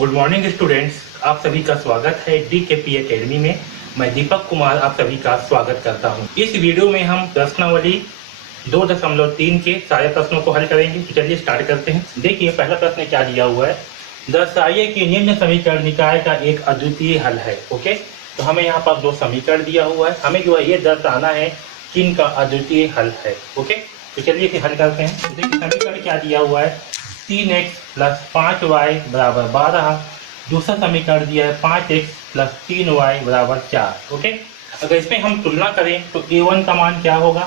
Good morning students, आप सभी का स्वागत है DKP एकेडमी में। मैं दीपक कुमार आप सभी का स्वागत करता हूं। इस वीडियो में हम प्रश्नावली 2.3 के सारे प्रश्नों को हल करेंगे। तो चलिए स्टार्ट करते हैं। देखिए पहला प्रश्न क्या दिया हुआ है, दर्शाइए कि निम्न समीकरण निकाय का एक अद्वितीय हल है। ओके, तो हमें यहाँ पर दो समीकरण दिया हुआ है, हमें जो है ये दर्शाना है कि इनका अद्वितीय हल है। ओके, तो चलिए इसे हल करते हैं। तो देखिए समीकरण क्या दिया हुआ है, 3x + 5y = 12। दूसरा समीकरण दिया है 5x + 3y = 4। ओके, अगर इसमें हम तुलना करें तो a1 का मान क्या होगा,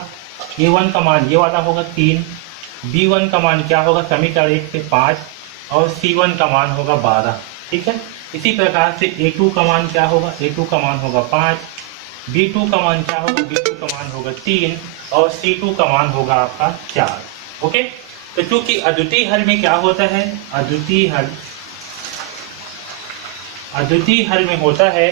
a1 का मान ये वाला होगा 3, b1 का मान क्या होगा समीकरण 1 से 5 और c1 का मान होगा 12। ठीक है, इसी प्रकार से a2 का मान क्या होगा, a2 का मान होगा 5, b2 का मान क्या होगा, b2 का मान होगा 3 और c2 का मान होगा आपका 4। ओके, तो चूंकि अद्वितीय हल में क्या होता है, अद्वितीय हल में होता है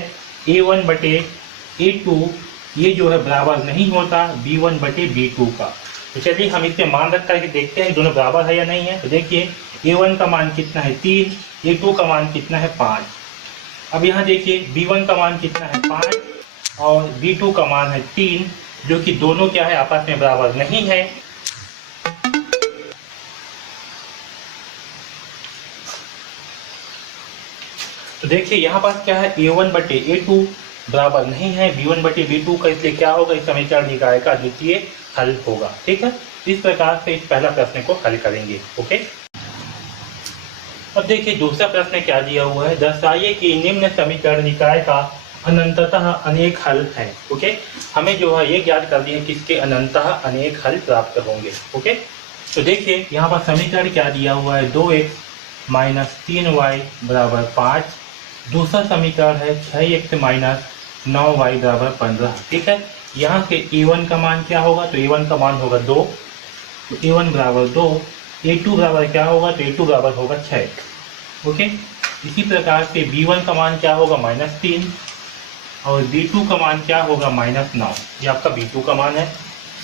a1/a2, ये जो है बराबर नहीं होता b1/b2 का। तो चलिए हम इससे मान रख करके देखते हैं दोनों बराबर है या नहीं है। तो देखिए a1 का मान कितना है 3, a2 का मान कितना है 5। अब यहाँ देखिए b1 का मान कितना है 5 और b2 का मान है 3, जो कि दोनों क्या है आपस में बराबर नहीं है। तो देखिए यहाँ पास क्या है a1/a2 बराबर नहीं है b1/b2 का, इसलिए क्या होगा इस समीकरण निकाय का अद्वितीय हल होगा। ठीक है, इस प्रकार से इस पहला प्रश्न को हल करेंगे। ओके, अब देखिए दूसरा प्रश्न क्या दिया हुआ है, दर्शाइए कि निम्न समीकरण निकाय का अनंततः अनेक हल है। ओके, हमें जो है ये ज्ञात कर दिया किसके अनंततः अनेक हल प्राप्त होंगे। ओके, तो देखिए यहाँ पर समीकरण क्या दिया हुआ है, 2x - 3y = 5। दूसरा समीकरण है 6x - 9y = 15। ठीक है, यहाँ से a1 का मान क्या होगा, तो a1 का मान होगा 2, तो a1 = 2, a2 बराबर क्या होगा, तो a2 बराबर होगा 6। ओके, इसी प्रकार से b1 का मान क्या होगा -3 और b2 का मान क्या होगा -9, ये आपका b2 का मान है।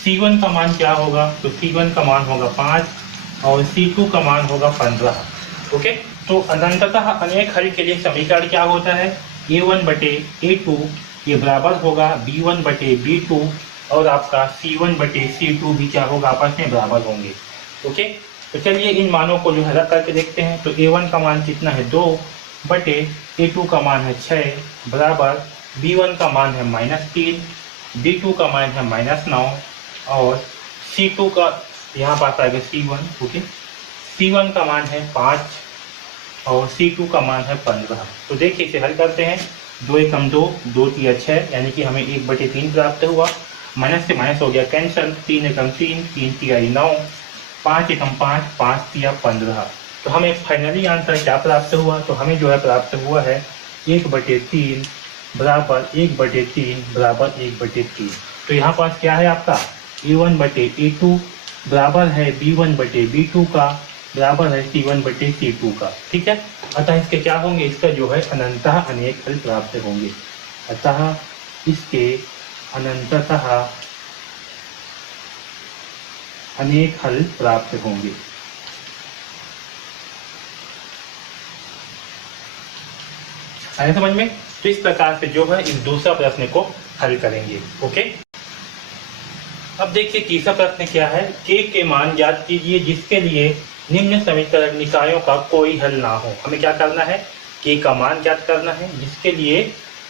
c1 का मान क्या होगा, तो c1 का मान होगा 5 और c2 का मान होगा 15। ओके, तो अनंततः अनेक हल के लिए समीकरण क्या होता है, a1/a2 ये बराबर होगा b1/b2 और आपका c1/c2 भी क्या होगा आपस में बराबर होंगे। ओके, तो चलिए इन मानों को जो है रख करके देखते हैं। तो a1 का मान कितना है 2/a2 का मान है 6 बराबर b1 का मान है -3, b2 का मान है -9 और c2 का यहाँ पास आएगा c1। ओके, c1 का मान है 5 और c2 का मान है 15। तो देखिए इसे हल करते हैं, 2 × 2 2 × 3 6, यानी कि हमें 1/3 प्राप्त हुआ। माइनस से माइनस हो गया कैंसल, 3 × 3 3 × 9, 5 × 5 5 × 15। तो हमें फाइनली आंसर क्या प्राप्त हुआ, तो हमें जो है प्राप्त हुआ है 1/3 बराबर 1/3 बराबर 1/3। तो यहाँ पास क्या है आपका a1/a2 बराबर है b1/b2 का बराबर है c1/c2 का। ठीक है, अतः इसके क्या होंगे, इसका जो है अनंततः अनेक हल प्राप्त होंगे। अतः इसके अनंततः अनेक हल प्राप्त होंगे। आया समझ में? तो इस प्रकार से जो है इस दूसरा प्रश्न को हल करेंगे। ओके, अब देखिए तीसरा प्रश्न क्या है, k के मान ज्ञात कीजिए जिसके लिए निम्न समीकरण निकायों का कोई हल ना हो। हमें क्या करना है, k का मान ज्ञात करना है जिसके लिए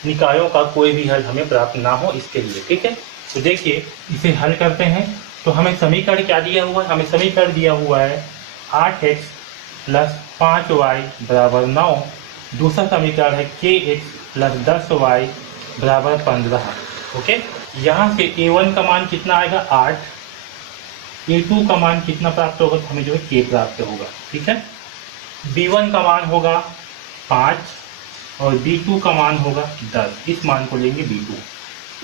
निकायों का कोई भी हल हमें प्राप्त ना हो, इसके लिए। ठीक है, तो देखिए इसे हल करते हैं। तो हमें समीकरण क्या दिया हुआ है, हमें समीकरण दिया हुआ है 8x + 5y = 9। दूसरा समीकरण है kx + 10y = 15। ओके, यहाँ से a1 का मान कितना आएगा 8, a2 का मान कितना प्राप्त होगा, तो हमें जो है k प्राप्त होगा। ठीक है, b1 का मान होगा 5 और b2 का मान होगा 10, इस मान को लेंगे b2।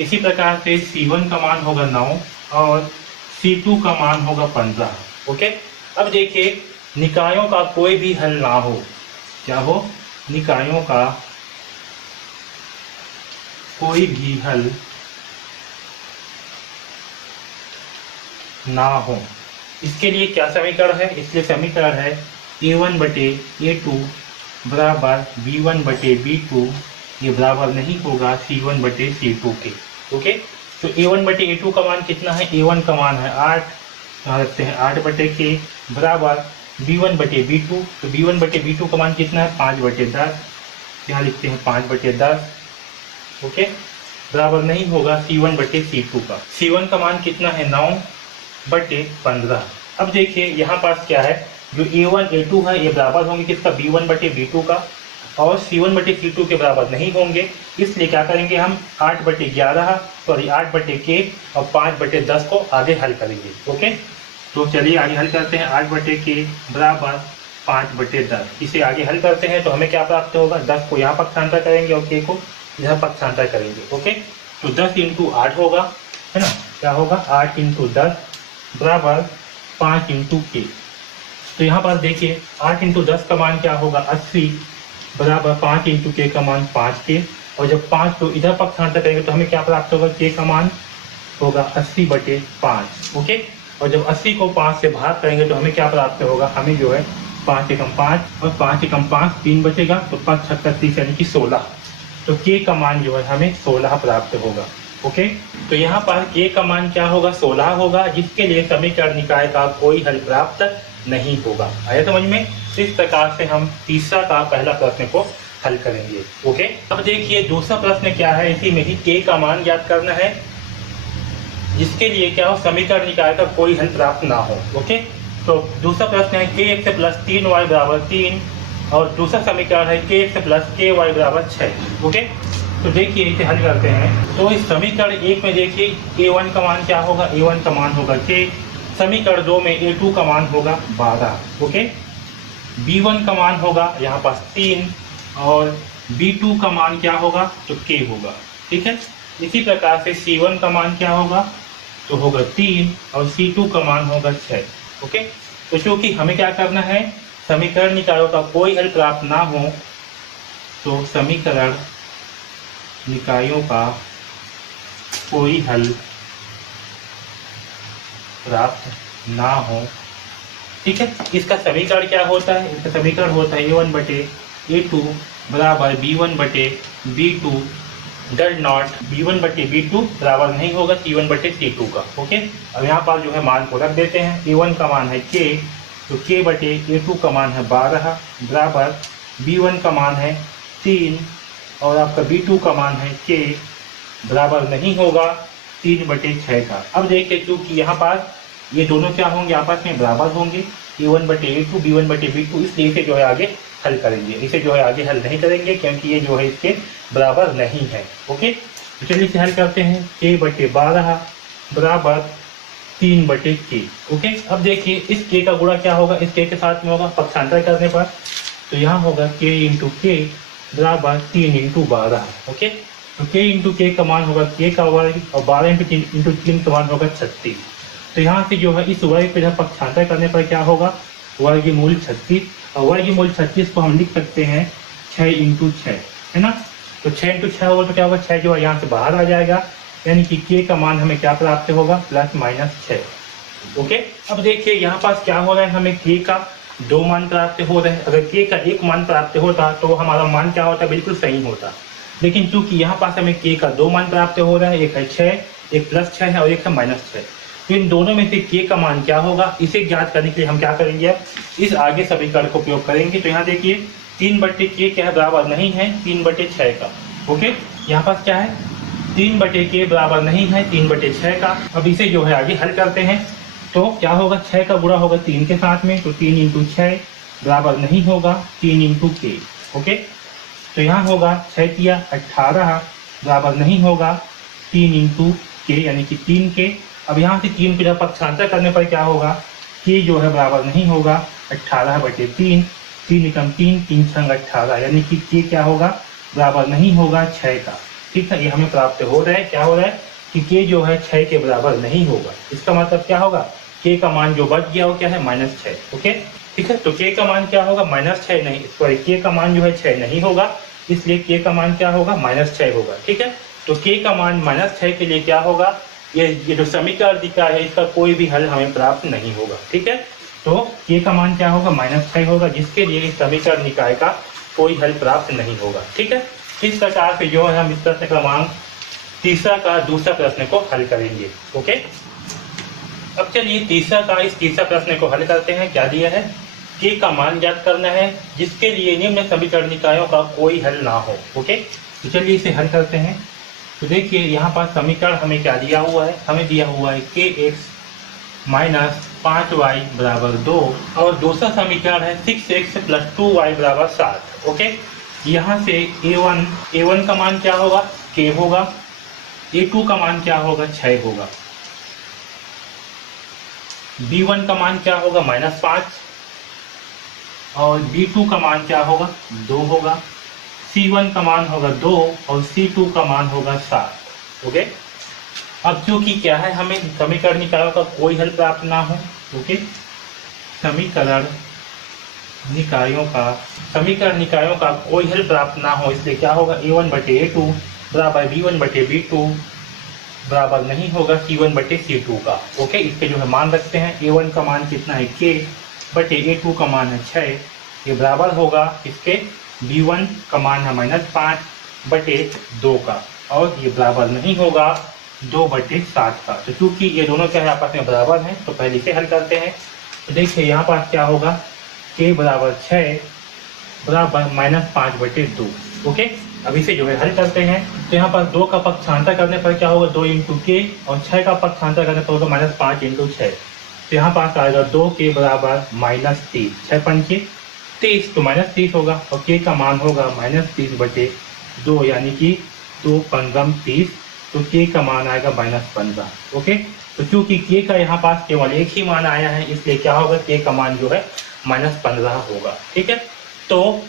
इसी प्रकार से c1 का मान होगा 9 और c2 का मान होगा 15। ओके, अब देखिए निकायों का कोई भी हल ना हो, क्या हो, निकायों का कोई भी हल ना हो, इसके लिए क्या समीकरण है, इसलिए समीकरण है a1/a2 बराबर B1 बटे B2 ये बराबर नहीं होगा C1 बटे C2 के। ओके, तो A1 बटे A2 का मान कितना है? A1 का मान है 8, यहाँ रखते हैं 8 बटे के बराबर B1 बटे B2, तो B1 बटे B2 का मान कितना है? 5 बटे 10, यहाँ लिखते हैं 5 बटे 10। ओके, बराबर नहीं होगा C1 बटे C2 का। C1 का मान कितना है? 9 बटे 15। अब देखिए यहाँ पास क्या है, जो A1 A2 है ये बराबर होंगे किसका? B1 बटे B2 का, और C1 बटे C2 के बराबर नहीं होंगे। इसलिए क्या करेंगे हम? 8 बटे 11 सॉरी 8 बटे के और 5 बटे 10 को आगे हल करेंगे। ओके, तो चलिए आगे हल करते हैं। 8 बटे के बराबर 5 बटे 10, इसे आगे हल करते हैं तो हमें क्या प्राप्त होगा? 10 को यहाँ पक्षांतर करेंगे और के को यहाँ पक्षांतर करेंगे। ओके, तो 10 इंटू 8 होगा, है ना? क्या होगा? 8 इंटू 10 बराबर 5 इंटू के। तो यहाँ पर देखिए 8 इंटू 10 का मान क्या होगा? 80 बराबर 5 इंटू के का मान 5 के, और जब 5 को इधर पक्षांतर करेंगे तो हमें क्या प्राप्त होगा? के का मान होगा 80 बटे 5। ओके, और जब 80 को 5 से भाग करेंगे तो हमें क्या प्राप्त होगा? हमें जो है 5 एकम 5 और 5 एकम 5 3 बचेगा, तो 5 छक्का 30 यानी कि 16। तो के का मान जो है हमें 16 प्राप्त होगा। ओके, तो यहाँ पर के का मान क्या होगा? 16 होगा, जिसके लिए समीकरण निकाय का कोई हल प्राप्त नहीं होगा। आया समझ में? इस प्रकार से हम तीसरा का पहला प्रश्न को हल करेंगे। ओके, अब देखिए दूसरा प्रश्न क्या है, इसी में ही के का मान ज्ञात करना है, जिसके लिए क्या हो? समीकरण निकाय का कोई हल प्राप्त ना हो। ओके, तो दूसरा प्रश्न है के एक्स प्लस 3y बराबर 3, और दूसरा समीकरण है के एक्स प्लस के वाई बराबर 6। ओके, तो देखिए इसे हल करते हैं। तो इस समीकरण 1 में देखिए A1 का मान क्या होगा? A1 का मान होगा के। समीकरण 2 में A2 का मान होगा 12। ओके, B1 का मान होगा यहाँ पास 3, और B2 का मान क्या होगा? तो K होगा। ठीक है, इसी प्रकार से C1 का मान क्या होगा? तो होगा 3, और C2 का मान होगा 6। ओके, तो चूंकि हमें क्या करना है? समीकरण निकायों का कोई हल प्राप्त ना हो, तो समीकरण निकायों का कोई हल प्राप्त ना हो। ठीक है, इसका समीकरण क्या होता है? इसका समीकरण होता है A1 बटे A2 बराबर B1 बटे B2 डल नॉट B1 बटे B2 बराबर नहीं होगा C1 बटे C2 का। ओके, अब यहाँ पर जो है मान को रख देते हैं। A1 का मान है K, तो K बटे A2 का मान है 12 बराबर B1 का मान है 3, और आपका B2 का मान है K बराबर नहीं होगा 3 बटे 6 का। अब देखिए क्योंकि यहाँ पर ये दोनों क्या होंगे? आपस में बराबर होंगे, A1 बटे A2 B1 बटे B2, इसलिए इसे जो है आगे हल करेंगे। इसे जो है आगे हल नहीं करेंगे क्योंकि ये जो है इसके बराबर नहीं है। ओके, तो चलिए इसे हल करते हैं। K बटे 12 बराबर 3 बटे K। ओके, अब देखिए इस K का गुणा क्या होगा? इस K के साथ में होगा पक्षांतर करने पर, तो यहाँ होगा K इंटू K बराबर 3 इंटू 12। ओके, तो K इंटू K का मान होगा K का वर्ग, और 12 इंटू 3 का मान होगा 36। तो यहाँ से जो है इस वर्ग पे जब पक्षांतर करने पर क्या होगा? वर्गमूल 36, और वर्गमूल 36 को हम लिख सकते हैं 6 इंटू 6, है ना? तो 6 इंटू 6 होगा तो क्या होगा? 6 जो है यहाँ से बाहर आ जाएगा, यानी कि K का मान हमें क्या प्राप्त होगा? Plus minus 6। ओके, अब देखिए यहाँ पास क्या हो रहा है? हमें K का 2 मान प्राप्त हो रहे हैं। अगर K का 1 मान प्राप्त होता तो हमारा मान क्या होता? बिल्कुल सही होता, लेकिन चूंकि यहाँ पास हमें K का 2 मान प्राप्त हो रहा है, एक है 6, एक प्लस 6 है और एक है माइनस 6। तो इन दोनों में से K का मान क्या होगा? इसे ज्ञात करने के लिए हम क्या करेंगे? अब इस आगे समीकरण को उपयोग करेंगे। तो यहाँ देखिए 3 बटे K क्या है? बराबर नहीं है 3 बटे 6 का। ओके, यहाँ पास क्या है? 3 बटे K बराबर नहीं है 3 बटे 6 का। अब इसे जो है आगे हल करते हैं, तो क्या होगा? 6 का गुणा होगा 3 के साथ में, तो 3 इंटू 6 बराबर नहीं होगा 3 इंटू K। ओके, तो यहाँ होगा 6 किया 18 बराबर नहीं होगा 3 इंटू K, यानी कि 3K। अब यहाँ से 3 को जब पक्षांतर करने पर क्या होगा? K जो है बराबर नहीं होगा 18 बटे 3, 3 एकम 3, 3 छंग 18, यानी कि K क्या होगा? बराबर नहीं होगा 6 का। ठीक है, ये हमें प्राप्त हो रहा है। क्या हो रहा है कि K जो है 6 के बराबर नहीं होगा। इसका मतलब क्या होगा? K का मान जो बच गया वो क्या है? -6। ओके, ठीक है, तो K का मान क्या होगा? -6 नहीं, सॉरी K का मान जो है 6 नहीं होगा, इसलिए K का मान क्या होगा? -6 होगा। ठीक है, तो K का मान -6 के लिए क्या होगा? ये जो समीकरण दिखा है इसका कोई भी हल हमें प्राप्त नहीं होगा। ठीक है, तो K का मान क्या होगा? -6 होगा, जिसके लिए इस समीकरण निकाय का कोई हल प्राप्त नहीं होगा। ठीक है, इस प्रकार से जो है हम इस प्रश्न क्रमांक तीसरा का दूसरा प्रश्न को हल करेंगे। ओके, अब चलिए इस तीसरा प्रश्न को हल करते हैं। क्या दिया है, के का मान ज्ञात करना है जिसके लिए निम्न समीकरण निकायों का कोई हल ना हो। ओके, तो चलिए इसे हल करते हैं। तो देखिए यहाँ पर समीकरण हमें क्या दिया हुआ है, हमें दिया हुआ है के एक्स माइनस 5y बराबर 2 और दूसरा समीकरण है 6x प्लस 2y बराबर 7। ओके, यहाँ से a1 का मान क्या होगा, k होगा, a2 का मान क्या होगा, 6 होगा, b1 का मान क्या होगा, -5, और b2 का मान क्या होगा, 2 होगा, c1 का मान होगा 2 और c2 का मान होगा 7। ओके, अब क्योंकि क्या है, हमें समीकरण निकायों का कोई हल प्राप्त ना हो। ओके, समीकरण निकायों का कोई हल प्राप्त ना हो, इसलिए क्या होगा, a1 बटे a2 बराबर b1 बटे b2 बराबर नहीं होगा c1 बटे c2 का। ओके, इसके जो है मान रखते हैं, a1 का मान कितना है, k बटे a2 का मान है 6, ये बराबर होगा इसके b1 का मान है -5 बटे 2 का, और ये बराबर नहीं होगा 2 बटे 7 का। तो चूंकि ये दोनों क्या है, आपस में बराबर हैं, तो पहले से हल करते हैं। तो देखिए यहाँ पास क्या होगा, k बराबर 6 बराबर -5 बटे 2। ओके, अब इसे जो है हल करते हैं। तो यहाँ पर 2 का पक्षांतर करने पर क्या होगा, 2 इंटू के, और 6 का पक्षांतर करने पर होगा -5 इंटू 6। तो यहाँ पास आएगा 2k बराबर -30, 6 पंचे 30, तो -30 होगा, और k का मान होगा -30 बटे 2, यानी कि 2 पंद्रह 30, तो k का मान आएगा -15। ओके, तो चूंकि k का यहाँ पास केवल एक ही मान आया है, इसलिए क्या होगा, k का मान जो है -15 होगा। ठीक है, तो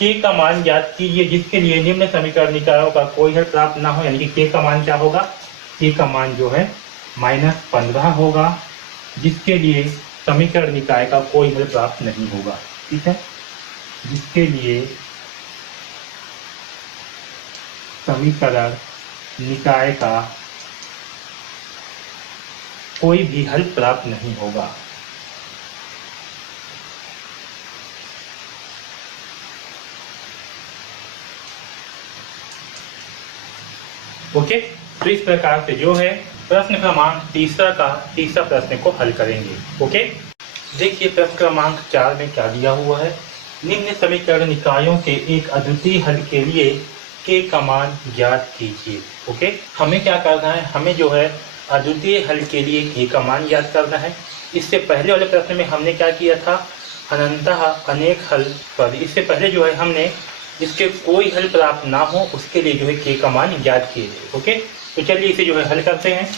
k का मान ज्ञात कीजिए जिसके लिए निम्न समीकरण निकायों का कोई हल प्राप्त ना हो, यानी कि k का मान क्या होगा, k का मान जो है -15 होगा जिसके लिए समीकरण निकाय का कोई हल प्राप्त नहीं होगा। ठीक है, जिसके लिए समीकरण निकाय का कोई भी हल प्राप्त नहीं होगा। ओके, तो इस प्रकार से जो है प्रश्न क्रमांक तीसरा प्रश्न को हल करेंगे। ओके, देखिए प्रश्न क्रमांक 4 में क्या दिया हुआ है, निम्न समीकरण निकायों के एक अद्वितीय हल के लिए k का मान ज्ञात कीजिए। ओके, हमें क्या करना है, हमें जो है अद्वितीय हल के लिए k का मान ज्ञात करना है। इससे पहले वाले प्रश्न में हमने क्या किया था, अनंतः अनेक हल पर, इससे पहले जो है हमने इसके कोई हल प्राप्त ना हो उसके लिए जो है k का मान ज्ञात किए थे। ओके, तो चलिए इसे जो है हल करते हैं।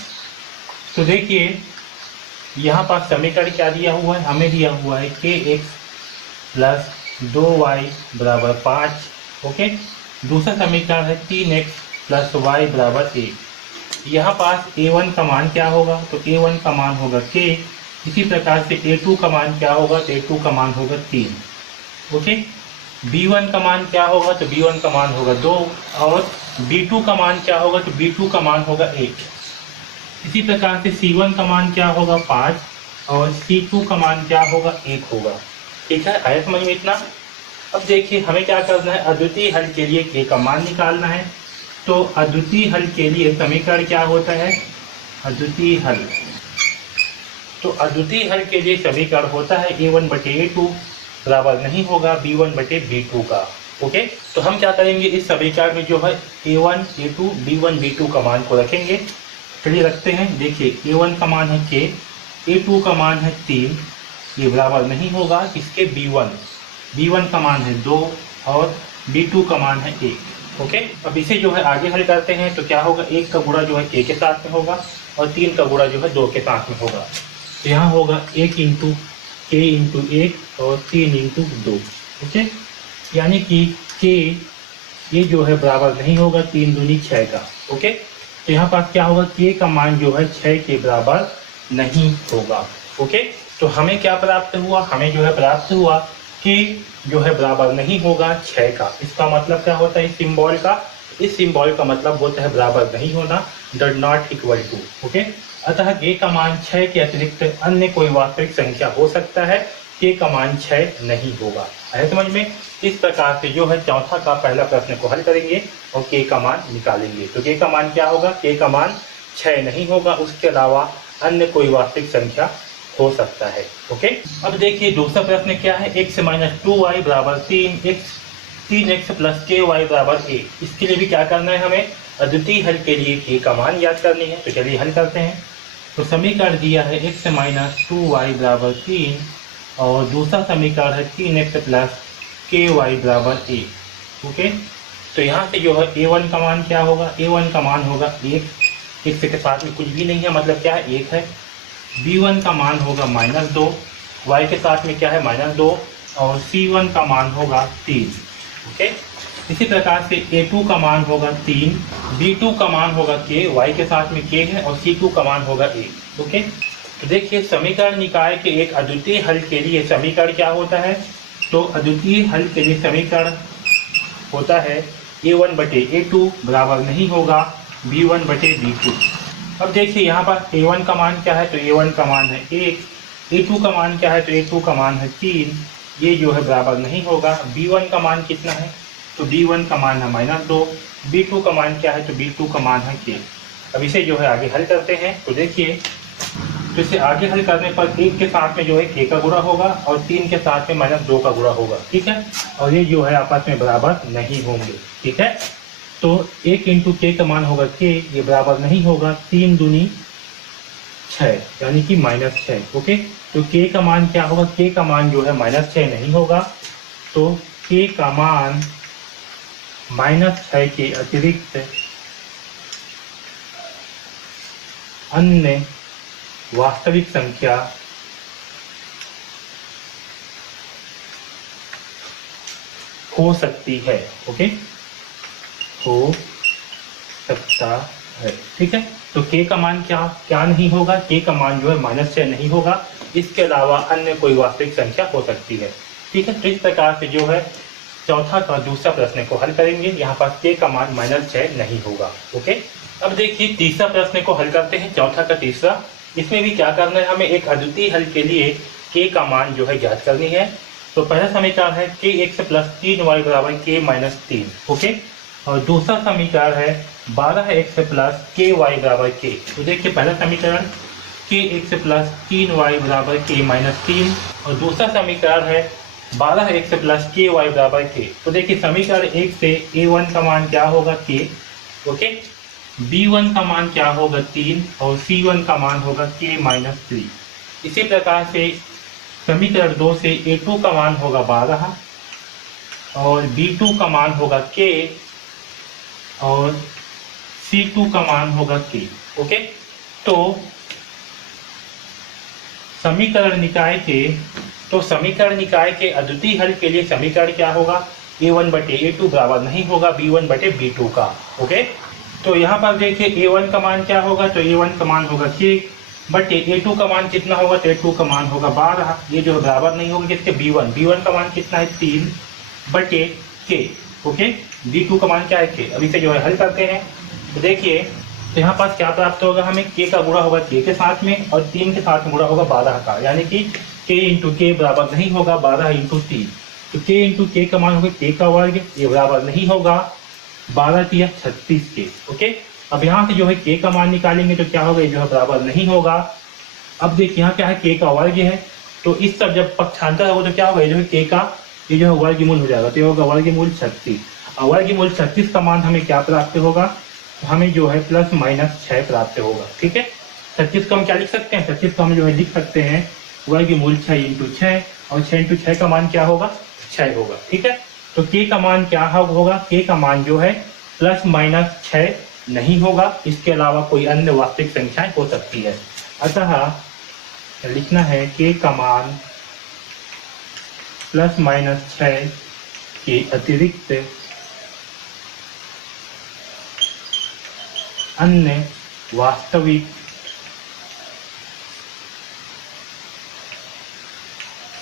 तो देखिए यहाँ पर समीकरण क्या दिया हुआ है, हमें दिया हुआ है kx प्लस 2y बराबर 5। ओके, दूसरा समीकरण है 3x प्लस y बराबर 1। यहाँ पास a1 का मान क्या होगा, तो a1 का मान होगा k, इसी प्रकार से a2 का मान क्या होगा, तो a2 का मान होगा 3। ओके, b1 का मान क्या होगा, तो b1 का मान होगा 2, और b2 का मान क्या होगा, तो b2 का मान होगा 1। इसी प्रकार से c1 का मान क्या होगा, 5, और c2 का मान क्या होगा, 1 होगा। ठीक है, आया समझ में इतना। अब देखिए हमें क्या करना है, अद्वितीय हल के लिए k का मान निकालना है। तो अद्वितीय हल के लिए समीकरण क्या होता है, अद्वितीय हल, तो अद्वितीय हल के लिए समीकरण होता है a1 बटे a2 बराबर नहीं होगा b1 बटे b2 का। ओके, तो हम क्या करेंगे, इस समीकरण में जो है a1 a2 b1 b2 का मान को रखेंगे। चलिए रखते हैं। देखिए a1 का मान है k, a2 का मान है 3, ये बराबर नहीं होगा इसके b1 का मान है 2, और b2 का मान है 1। ओके, अब इसे जो है आगे हल करते हैं। तो क्या होगा, 1 का गुणा जो है k के साथ में होगा, और 3 का गुणा जो है 2 के साथ में होगा। तो यहाँ होगा 1 इंटू k इंटू 1 और 3 इंटू 2। ओके, यानी कि k ये जो है बराबर नहीं होगा 3 दूनी 6 का। ओके, तो यहाँ पास क्या होगा, k का मान जो है 6 के बराबर नहीं होगा। ओके, तो हमें क्या प्राप्त हुआ, हमें जो है प्राप्त हुआ कि जो है बराबर नहीं होगा 6 का। इसका मतलब क्या होता है, इस सिंबल का, इस सिंबल का मतलब होता है बराबर नहीं होना, does not equal to. Okay, अतः k का मान 6 के अतिरिक्त अन्य कोई वास्तविक संख्या हो सकता है, k का मान 6 नहीं होगा। है समझ में। इस प्रकार से जो है चौथा का पहला प्रश्न को हल करेंगे और के का मान निकालेंगे। तो के का मान क्या होगा, के का मान 6 नहीं होगा, उसके अलावा अन्य कोई वास्तविक संख्या हो सकता है। ओके, अब देखिए दूसरा प्रश्न क्या है, x माइनस 2y बराबर 3x प्लस के वाई बराबर a। इसके लिए भी क्या करना है, हमें अद्वितीय हल के लिए के का मान याद करनी है। तो चलिए हल करते हैं। तो समीकरण दिया है x माइनस 2y बराबर 3 और दूसरा समीकरण है 3x प्लस के वाई बराबर a। ओके, तो यहाँ से जो है a1 का मान क्या होगा, a1 का मान होगा 1, x के साथ में कुछ भी नहीं है, मतलब क्या है 1 है। b1 का मान होगा -2, y के साथ में क्या है -2 और c1 का मान होगा 3। ओके, इसी प्रकार से a2 का मान होगा 3, b2 का मान होगा k, y के साथ में k है और c2 का मान होगा a। ओके, तो देखिए समीकरण निकाय के एक अद्वितीय हल के लिए समीकरण क्या होता है, तो अद्वितीय हल के लिए समीकरण होता है a1 बटे a2 बराबर नहीं होगा b1 बटे b2। अब देखिए यहाँ पर a1 का मान क्या है, तो a1 का मान है 1, a2 का मान क्या है, तो a2 का मान है 3, ये जो है बराबर नहीं होगा। b1 का मान कितना है, तो b1 का मान है -2, b2 का मान क्या है, तो b2 का मान है k। अब इसे जो है आगे हल करते हैं। तो देखिए, तो इसे आगे हल करने पर 1 के साथ में जो है k का गुणा होगा और 3 के साथ में -2 का गुणा होगा, ठीक है, और ये जो है आपस में बराबर नहीं होंगे, ठीक है। तो 1 इंटू के का मान होगा k, ये बराबर नहीं होगा, 3 दूनी 6 यानी कि -6। ओके, तो k का मान क्या होगा, k का मान जो है -6 नहीं होगा, तो k का मान -6 के अतिरिक्त अन्य वास्तविक संख्या हो सकती है। ओके, हो सकता है, ठीक है। तो k का मान क्या नहीं होगा, k का मान जो है -6 नहीं होगा, इसके अलावा अन्य कोई वास्तविक संख्या हो सकती है, ठीक है। तो इस प्रकार से जो है चौथा का दूसरा प्रश्न को हल करेंगे। यहाँ पर k का मान -6 नहीं होगा। ओके, अब देखिए तीसरा प्रश्न को हल करते हैं, चौथा का तीसरा। इसमें भी क्या करना है, हमें एक अद्वितीय हल के लिए k का मान जो है ज्ञात करनी है। तो पहला समीकरण है kx प्लस 3y बराबर k माइनस 3। ओके, और दूसरा समीकरण है 12x प्लस ky बराबर k। तो देखिए पहला समीकरण kx प्लस 3y बराबर k माइनस 3 और दूसरा समीकरण है 12x प्लस ky बराबर k। तो देखिए समीकरण 1 से a1 का मान क्या होगा k, ओके, b1 का मान क्या होगा 3 और c1 का मान होगा k माइनस 3। इसी प्रकार से समीकरण 2 से a2 का मान होगा 12 और b2 का मान होगा k और c2 का मान होगा k। ओके, तो समीकरण निकाय के अद्वितीय हल के लिए समीकरण क्या होगा, a1 बटे a2 बराबर नहीं होगा b1 बटे b2 का। ओके, तो यहाँ पर देखिए a1 का मान क्या होगा, तो a1 का मान होगा k बटे a2 का मान कितना होगा, तो a2 का मान होगा 12, ये जो बराबर नहीं होगा किसके, b1 का मान कितना है 3 बटे k। ओके, b2 का मान क्या है k। अभी से जो है हल करते हैं। तो देखिए तो यहाँ पास क्या प्राप्त होगा, हमें k का गुणा होगा k के साथ में और 3 के साथ में गुणा होगा 12 का, यानी कि k इंटू के बराबर नहीं होगा 12 इंटू 3। तो k इंटू के का मान होगा k का वर्ग, ये बराबर नहीं होगा 12 तिया 36 के। ओके, अब यहाँ से जो है k का मान निकालेंगे तो क्या होगा, ये जो है बराबर नहीं होगा। अब देखिए यहाँ क्या है, k का वर्ग है, तो इस सब जब पक्षांतर होगा तो क्या होगा, ये जो है k का ये जो है वर्गमूल हो जाएगा, तो ये होगा वर्गमूल 36। और वर्गमूल 36 का मान हमें क्या प्राप्त होगा, तो हमें जो है प्लस माइनस 6 प्राप्त होगा, ठीक है। 36 को हम क्या लिख सकते हैं, 36 को हम जो है लिख सकते हैं वर्गमूल 6 इंटू 6 और 6 इंटू 6 का मान क्या होगा, 6 होगा, ठीक है। तो k का मान क्या होगा, k का मान जो है प्लस माइनस 6 नहीं होगा, इसके अलावा कोई अन्य वास्तविक संख्याएं हो सकती है। अतः लिखना है k का मान प्लस माइनस 6 के अतिरिक्त अन्य वास्तविक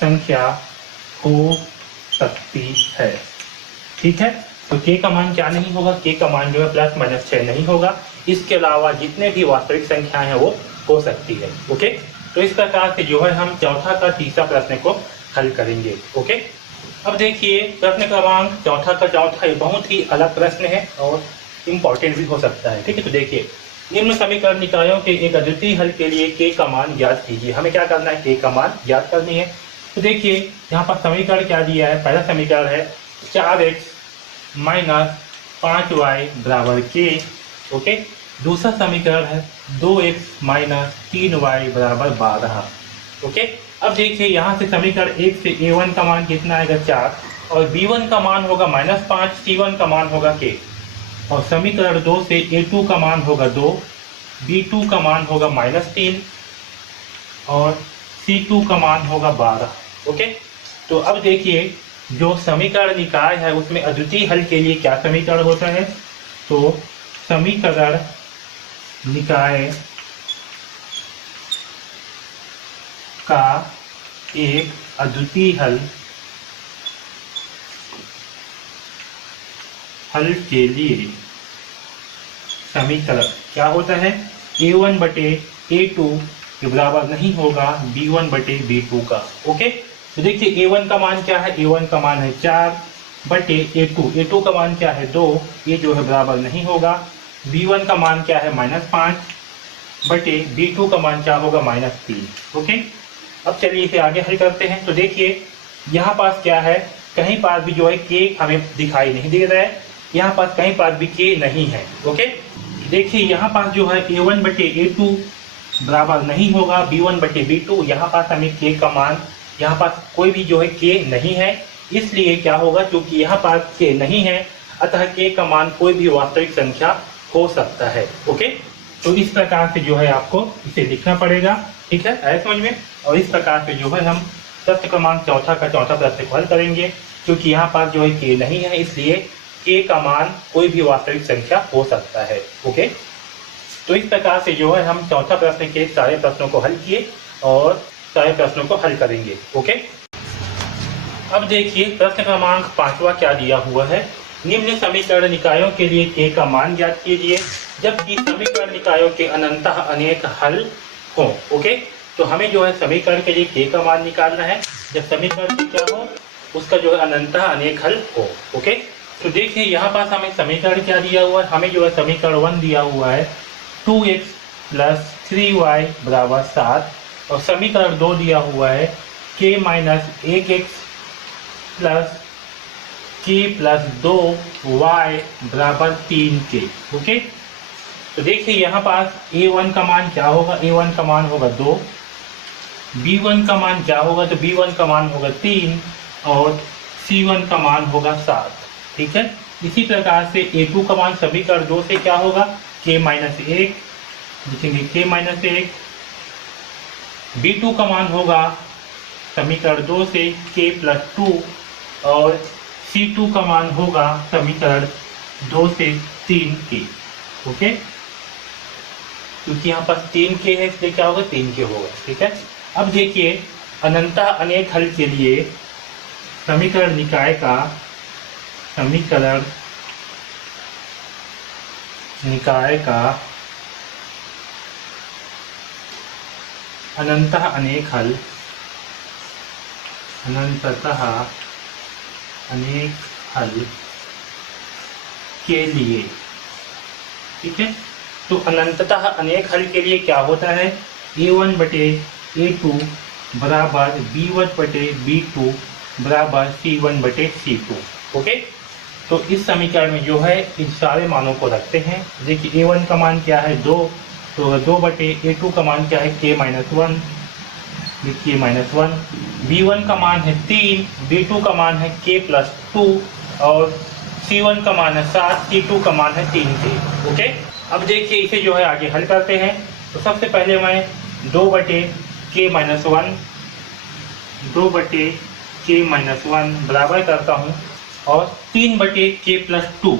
संख्या हो सकती है, ठीक है। तो k का मान क्या नहीं होगा, k का मान जो है प्लस माइनस 6 नहीं होगा, इसके अलावा जितने भी वास्तविक संख्याएं हैं वो हो सकती है। ओके, तो इस प्रकार से जो है हम चौथा का तीसरा प्रश्न को हल करेंगे। ओके, अब देखिए प्रश्न क्रमांक चौथा का चौथा ये बहुत ही अलग प्रश्न है और इम्पोर्टेंट भी हो सकता है। ठीक है, तो देखिए निम्न समीकरण निकायों के एक अद्वितीय हल के लिए के का मान ज्ञात कीजिए। हमें क्या करना है, के का मान ज्ञात करनी है। तो देखिए यहाँ पर समीकरण क्या दिया है, पहला समीकरण है 4x माइनस 5y बराबर के। ओके, दूसरा समीकरण है 2x माइनस 3y बराबर 12। ओके, अब देखिए यहाँ से समीकरण 1 से a1 का मान कितना आएगा 4 और b1 का मान होगा -5, c1 का मान होगा k और समीकरण 2 से a2 का मान होगा 2, b2 का मान होगा -3 और c2 का मान होगा 12। ओके, तो अब देखिए जो समीकरण निकाय है उसमें अद्वितीय हल के लिए क्या समीकरण होता है, तो समीकरण निकाय का एक अद्वितीय हल के लिए समीकरण क्या होता है, a1 बटे a2 के बराबर नहीं होगा b1 बटे b2 का। ओके, तो देखिए a1 का मान क्या है, a1 का मान है 4 बटे a2 का मान क्या है 2, ये जो है बराबर नहीं होगा। b1 का मान क्या है -5 बटे b2 का मान क्या होगा -3। ओके, अब चलिए इसे आगे हल करते हैं। तो देखिए यहाँ पास क्या है, कहीं पास भी जो है के हमें दिखाई नहीं दे रहा है, यहाँ पास कहीं पास भी के नहीं है। ओके, देखिए यहाँ पास जो है a1 बटे a2 बराबर नहीं होगा b1 बटे b2, यहाँ पास हमें के का मान, यहाँ पास कोई भी जो है के नहीं है, इसलिए क्या होगा, क्योंकि यहाँ पास के नहीं है अतः के का मान कोई भी वास्तविक संख्या हो सकता है। ओके, तो इस प्रकार से जो है आपको इसे लिखना पड़ेगा। ठीक है, आया समझ में। और इस प्रकार से जो है हम प्रश्न क्रमांक चौथा का चौथा प्रश्न को हल करेंगे, क्योंकि यहाँ पास जो है के नहीं है, इसलिए के का मान कोई भी वास्तविक संख्या हो सकता है। ओके, तो इस प्रकार से जो है हम चौथा प्रश्न के सारे प्रश्नों को हल किए और सारे प्रश्नों को हल करेंगे। ओके, अब देखिए प्रश्न क्रमांक पांचवा क्या दिया हुआ है, निम्न समीकरण निकायों के लिए के का मान ज्ञात कीजिए जबकि समीकरण निकायों के अनंतः अनेक हल हो। ओके, तो हमें जो है समीकरण के लिए के का मान निकालना है जब समीकरण क्या हो, उसका जो है अनंतः अनेक हल हो। ओके, तो देखिए यहाँ पास हमें समीकरण क्या दिया हुआ है, हमें जो है समीकरण 1 दिया हुआ है 2x प्लस 3y बराबर 7 और समीकरण 2 दिया हुआ है k minus 1x plus k plus 2y बराबर 3k। ओके, तो देखिए यहाँ पास a1 का मान क्या होगा, a1 का मान होगा 2, b1 का मान क्या होगा, तो b1 का मान होगा 3 और c1 का मान होगा 7। ठीक है, इसी प्रकार से a2 का मान समीकरण 2 से क्या होगा, k माइनस 1 लिखेंगे, k माइनस 1, b2 का मान होगा समीकरण 2 से k प्लस 2 और c2 का मान होगा समीकरण 2 से 3k। ओके, क्योंकि यहाँ पास 3k है इसलिए क्या होगा 3k होगा। ठीक है, अब देखिए अनंतः अनेक हल के लिए समीकरण निकाय का अनंतः अनेक हल के लिए। ठीक है, तो अनंततः अनेक हल के लिए क्या होता है, a1 बटे a2 बराबर b1 बटे b2 बराबर c1 बटे c2। ओके, तो इस समीकरण में जो है इन सारे मानों को रखते हैं। देखिए a1 का मान क्या है 2, तो 2 बटे a2 का मान क्या है k माइनस 1, देखिए -1, b1 का मान है 3, b2 का मान है k प्लस 2 और c1 का मान है 7, c2 का मान है 3k। ओके, अब देखिए इसे जो है आगे हल करते हैं। तो सबसे पहले मैं 2 बटे k माइनस 1 बराबर करता हूँ और 3 बटे k प्लस 2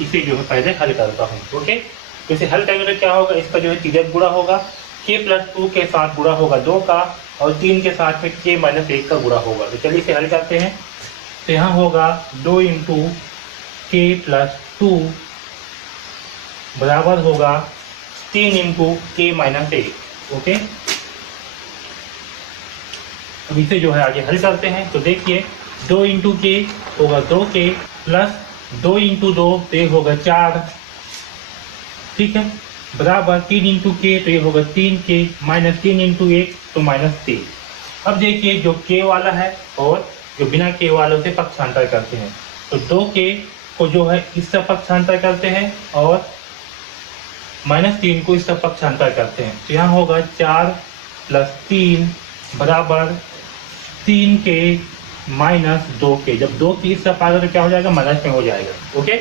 इसे जो है पहले हल करता हूँ। ओके, तो इसे हल करेंगे तो क्या होगा, इसका जो है तिर्यक गुणा होगा, k प्लस 2 के साथ गुणा होगा 2 का और 3 के साथ में k माइनस 1 का गुणा होगा। तो चलिए इसे हल करते हैं। तो यहाँ होगा 2 इंटू k प्लस 2 बराबर होगा 3 इंटू k माइनस 1। ओके, अब इसे जो है आगे हल करते हैं। तो देखिए 2 इंटू के होगा 2k प्लस 2 इंटू 2 तो ये होगा 4, ठीक है, बराबर 3 इंटू के तो ये होगा 3k माइनस 3 इंटू 1 तो -3। अब देखिए जो k वाला है और जो बिना k वालों से पक्षांतर करते हैं। तो 2k को जो है इस तरफ पक्षांतर करते हैं और -3 को इस तरफ पक्षांतर करते हैं। तो यहाँ होगा 4 + 3 बराबर 3k माइनस 2k। जब 2 की इस तरफ आएगा तो क्या हो जाएगा, माइनस में हो जाएगा। ओके,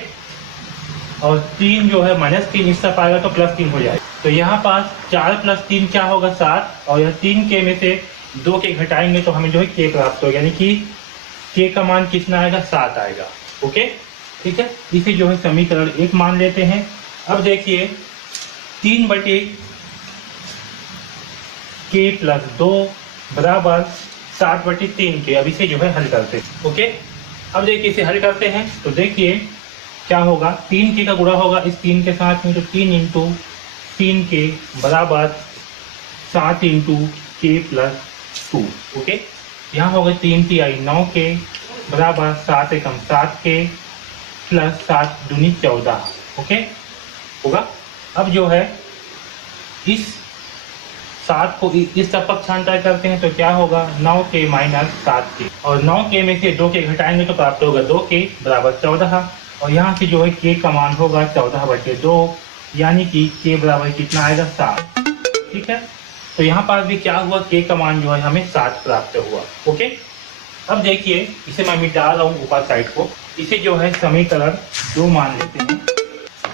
और 3 जो है -3 इस तरफ आएगा तो +3 हो जाएगा। तो यहाँ पास 4 + 3 क्या होगा 7, और यह 3k में से 2k घटाएंगे तो हमें जो है k प्राप्त होगा, यानी कि k का मान कितना आएगा, 7 आएगा। ओके, ठीक है, इसे जो है समीकरण 1 मान लेते हैं। अब देखिए 3/k + 2 बराबर 7/3k। अब इसे जो है हल करते हैं। ओके, अब देखिए इसे हल करते हैं तो देखिए क्या होगा, 3k का गुणा होगा इस 3 के साथ में, तो 3 इंटू 3k बराबर 7 इंटू k + 2। ओके, यहाँ होगा 3 × 9k बराबर 7 × 7k प्लस 7 दूनी 14। ओके होगा। अब जो है इस 7 को इस तरफ पक्षांतर करते हैं तो क्या होगा, 9k माइनस 7k, और 9k में से 2k घटाएंगे तो प्राप्त होगा 2k बराबर 14, और यहाँ से जो है k का मान होगा 14/2, यानी कि k बराबर कितना आएगा, 7। ठीक है, तो यहाँ पास भी क्या हुआ, k का मान जो है हमें 7 प्राप्त हुआ। ओके, अब देखिए इसे मैं मिटा रहा हूँ ऊपर साइड को, इसे जो है समीकरण 2 मान लेते हैं।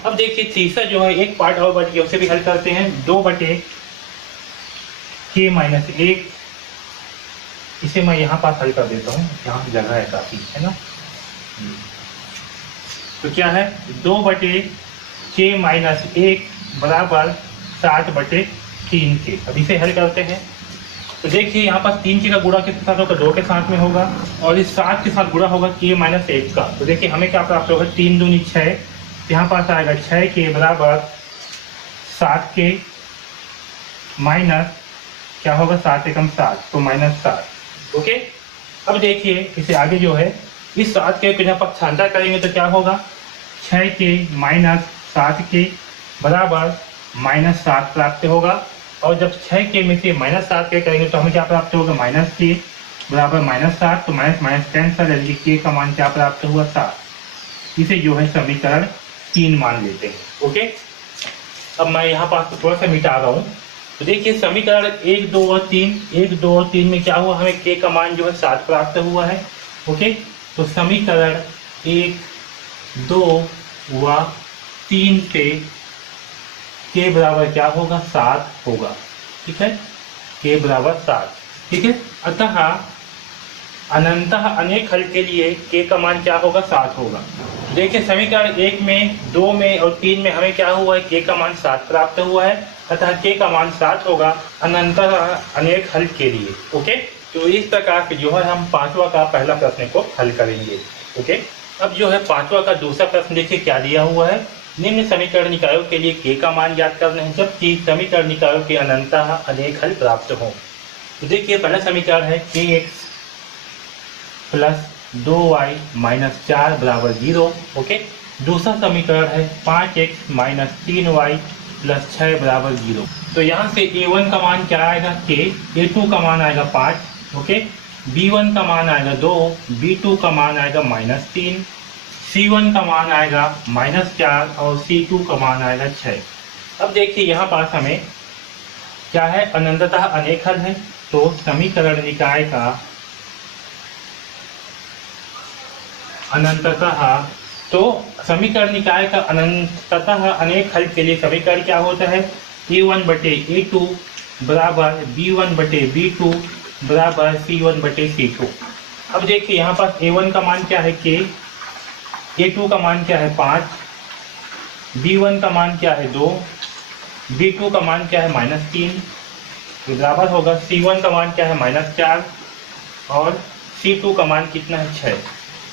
अब देखिए तीसरा जो है एक पार्ट और बच गया, उसे भी हल करते हैं। 2/k - 1, इसे मैं यहाँ पास हल कर देता हूँ, यहाँ जगह है काफ़ी, है ना। तो क्या है, 2/k - 1 बराबर 7/3k। अब इसे हल करते हैं तो देखिए यहाँ पास 3k का गुणा किसके साथ होगा, 2 के साथ में होगा, और इस 7 के साथ गुणा होगा k - 1 का। तो देखिए हमें क्या प्राप्त होगा, 3 दूनी 6, यहाँ पास आएगा 6k बराबर 7k माइनस क्या होगा, 7 × 7 तो -7। ओके, अब देखिए इसे आगे जो है इस 7k को जब पक्षांतर करेंगे तो क्या होगा, 6k माइनस 7k बराबर -7 प्राप्त होगा, और जब 6k में से -7k करेंगे तो हमें क्या प्राप्त होगा, -k बराबर -7, तो माइनस माइनस कैंसर, यानी k का मान क्या प्राप्त हुआ, 7। इसे जो है समीकरण 3 मान लेते हैं। ओके, अब मैं यहाँ पास थोड़ा सा मिटा रहा हूँ। तो देखिए समीकरण 1, 2 और 3 में क्या हुआ, हमें k का मान जो है 7 प्राप्त हुआ है। ओके, तो समीकरण 1, 2 व 3 से k बराबर क्या होगा, 7 होगा। ठीक है, k बराबर 7। ठीक है, अतः अनंतः अनेक हल के लिए k का मान क्या होगा, 7 होगा। देखिए समीकरण 1 में, 2 में और 3 में हमें क्या हुआ है, k का मान 7 प्राप्त हुआ है, अतः k का मान 7 होगा अनंतः अनेक हल के लिए। ओके, तो इस प्रकार से जो है हम 5वां का पहला प्रश्न को हल करेंगे। ओके, अब जो है 5वां का दूसरा प्रश्न देखिए क्या दिया हुआ है, निम्न समीकरण निकायों के लिए k का मान ज्ञात करना है जबकि समीकरण निकायों के अनंतः अनेक हल प्राप्त हों। तो देखिए पहला समीकरण है kx + 2y - 4 = 0। ओके, दूसरा समीकरण है 5x - 3y + 6 = 0। तो यहाँ से a1 का मान क्या आएगा, k, a2 का मान आएगा 5, ओके, b1 का मान आएगा 2, b2 का मान आएगा -3, c1 का मान आएगा -4 और c2 का मान आएगा 6। अब देखिए यहाँ पास हमें क्या है, अनंततः अनेक हल है, तो समीकरण निकाय का अनंततः, तो समीकरण निकाय का अनंततः अनेक हल के लिए समीकरण क्या होता है, a1/a2 बराबर b1/b2 बराबर c1/c2। अब देखिए यहाँ पास a1 का मान क्या है, k, a2 का मान क्या है 5, b1 का मान क्या है 2, b2 का मान क्या है -3, तो बराबर होगा c1 का मान क्या है -4 और c2 का मान कितना है 6।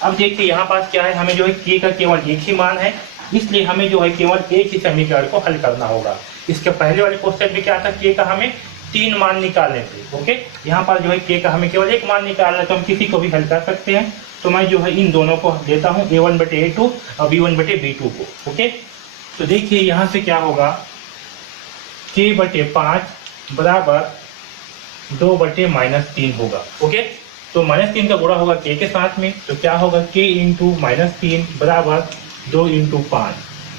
अब देखिए यहाँ पास क्या है, हमें जो है k का केवल एक ही मान है, इसलिए हमें जो है केवल एक ही समीकरण को हल करना होगा। इसके पहले वाले क्वेश्चन में क्या था, k का हमें तीन मान निकालने थे। ओके, यहाँ पर जो है के का हमें केवल एक मान निकालना है, तो हम किसी को भी हल कर सकते हैं। तो मैं जो है इन दोनों को देता हूँ a1/a2 और b1/b2 को। ओके, तो देखिए यहाँ से क्या होगा, k/5 बराबर 2/-3 होगा। ओके, तो -3 का गुणा होगा k के साथ में, तो क्या होगा k इंटू -3 बराबर 2 इंटू 5।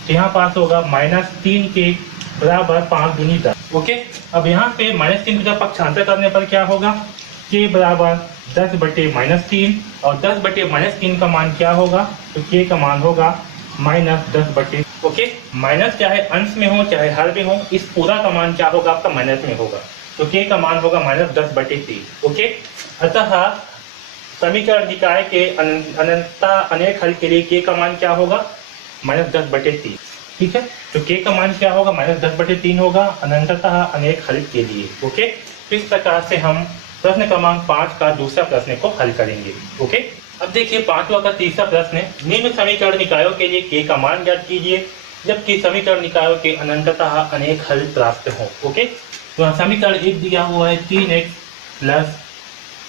तो यहाँ पास होगा -3k बराबर 5 दूनी 10। ओके, अब यहाँ पे -3 का पक्षांतर करने पर क्या होगा, k बराबर 10/-3 और 10/-3 का मान क्या होगा, तो k का मान होगा -10/। ओके, माइनस चाहे अंश में हो चाहे हर में हो, इस पूरा का मान क्या होगा आपका माइनस में होगा, तो k का मान होगा -10/3। ओके, अतः समीकरण निकाय के अनंतता अनेक हल के लिए k का मान क्या होगा, -10/3। ठीक है, तो k का मान क्या होगा, -10/3 होगा अनंततः अनेक हल के लिए। ओके, तो इस प्रकार से हम प्रश्न क्रमांक 5 का दूसरा प्रश्न को हल करेंगे। ओके, अब देखिए 5वां का तीसरा प्रश्न है, निम्न समीकरण निकायों के लिए k का मान ज्ञात कीजिए जबकि समीकरण निकायों के अनंततः अनेक हल प्राप्त हो। ओके, तो यहाँ समीकरण 1 दिया हुआ है 3x प्लस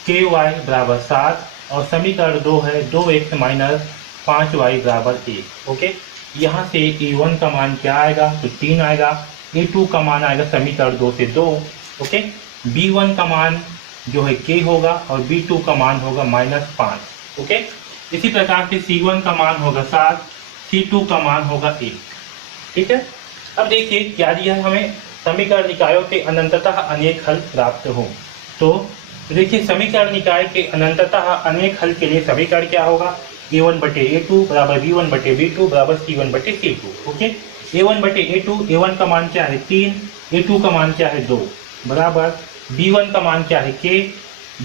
ky बराबर 7 और समीकरण 2 है 2x माइनस 5y बराबर 1। ओके, यहाँ से a1 का मान क्या आएगा, तो 3 आएगा, a2 का मान आएगा समीकरण 2 से 2। ओके, b1 का मान जो है k होगा और b2 का मान होगा -5। ओके, इसी प्रकार से c1 का मान होगा 7, c2 का मान होगा 1। ठीक है, अब देखिए क्या दिया है हमें, समीकरण निकायों के अनंततः अनेक हल प्राप्त हो। तो देखिए समीकरण निकाय के अनंततः अनेक हल के लिए समीकरण क्या होगा, a1/a2 बराबर b1/b2 बराबर c1/c2। ओके, a1/a2, a1 का मान क्या है 3, a2 का मान क्या है 2 बराबर b1 का मान क्या है k,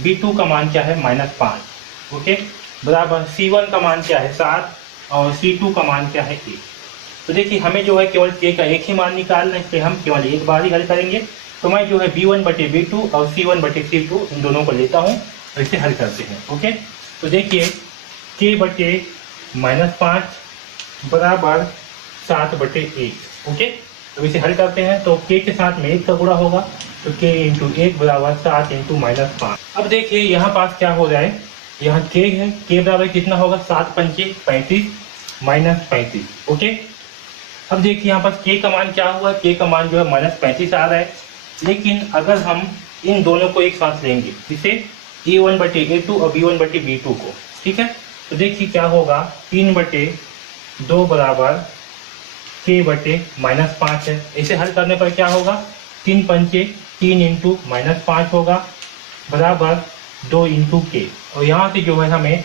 b2 का मान क्या है -5। ओके, बराबर c1 का मान क्या है 7 और c2 का मान क्या है 1। तो देखिए हमें जो है केवल k का एक ही मान निकालना है, इसलिए हम केवल एक बार ही हल करेंगे। तो मैं जो है b1/b2 और c1/c2 इन दोनों को लेता हूँ और इसे हल करते हैं। ओके, तो देखिए k/-5 बराबर 7/1। ओके, तो इसे हल करते हैं, तो k के साथ में 1 का गुणा होगा, तो k इंटू 1 बराबर 7 इंटू -5। अब देखिए यहाँ पास क्या हो जाए, यहाँ k है, k बराबर कितना होगा 7×5 35 -35। ओके, अब देखिए यहाँ पर k का मान क्या हुआ, k का मान जो है -35 आ रहा है, लेकिन अगर हम इन दोनों को एक साथ लेंगे, इसे a1/a2 और b1/b2 को, ठीक है, तो देखिए क्या होगा 3/2 बराबर k/-5 है। इसे हल करने पर क्या होगा, 3×5 3 इंटू -5 होगा बराबर 2 इंटू k, और यहाँ से जो है हमें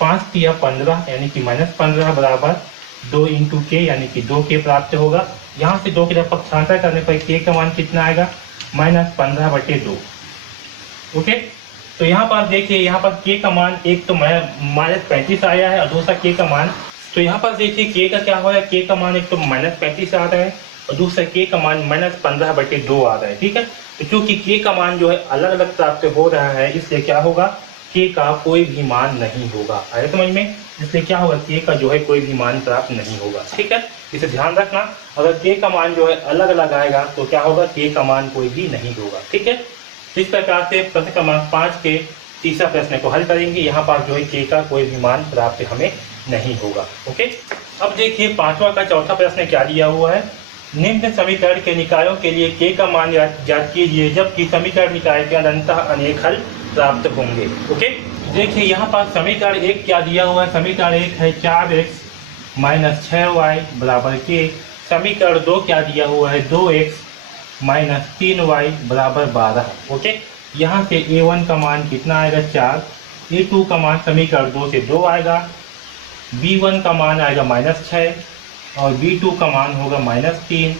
5 या 15 यानी कि -15 बराबर 2 इंटू k यानी कि 2k प्राप्त होगा। यहाँ से 2 के जब पक्षांतर करने पर k का मान कितना आएगा, -15/2। ओके, तो यहाँ पर देखिए यहाँ पर k का मान एक तो -35 आया है और दूसरा k का मान, तो यहाँ पर देखिए k का क्या हो रहा है, k का मान एक तो -35 आ रहा है और दूसरा k का मान -15/2 आ रहा है। ठीक है, तो चूंकि k का मान जो है अलग अलग प्राप्त हो रहा है, इसलिए क्या होगा, k का कोई भी मान नहीं होगा। आया समझ में, इसलिए क्या होगा, k का जो है कोई भी मान प्राप्त नहीं होगा। ठीक है, इसे ध्यान रखना, अगर k का मान जो है अलग अलग आएगा तो क्या होगा, k का मान कोई भी नहीं होगा। ठीक है, इस प्रकार से प्रश्न क्रमांक 5 के तीसरा प्रश्न को हल करेंगे। यहाँ पर जो है k का कोई भी मान प्राप्त हमें नहीं होगा। ओके, अब देखिए 5वां का चौथा प्रश्न क्या दिया हुआ है, निम्न समीकरण के निकायों के लिए k का मान ज्ञात कीजिए जबकि समीकरण निकाय के अनंततः अनेक हल प्राप्त होंगे। ओके, देखिए यहाँ पर समीकरण 1 क्या दिया हुआ है, समीकरण 1 है 4x - 6y बराबर k। समीकरण 2 क्या दिया हुआ है, 2x - 3y बराबर 12। ओके, यहाँ से a1 का मान कितना आएगा 4, a2 का मान समीकरण 2 से 2 आएगा, b1 का मान आएगा -6 और b2 का मान होगा -3,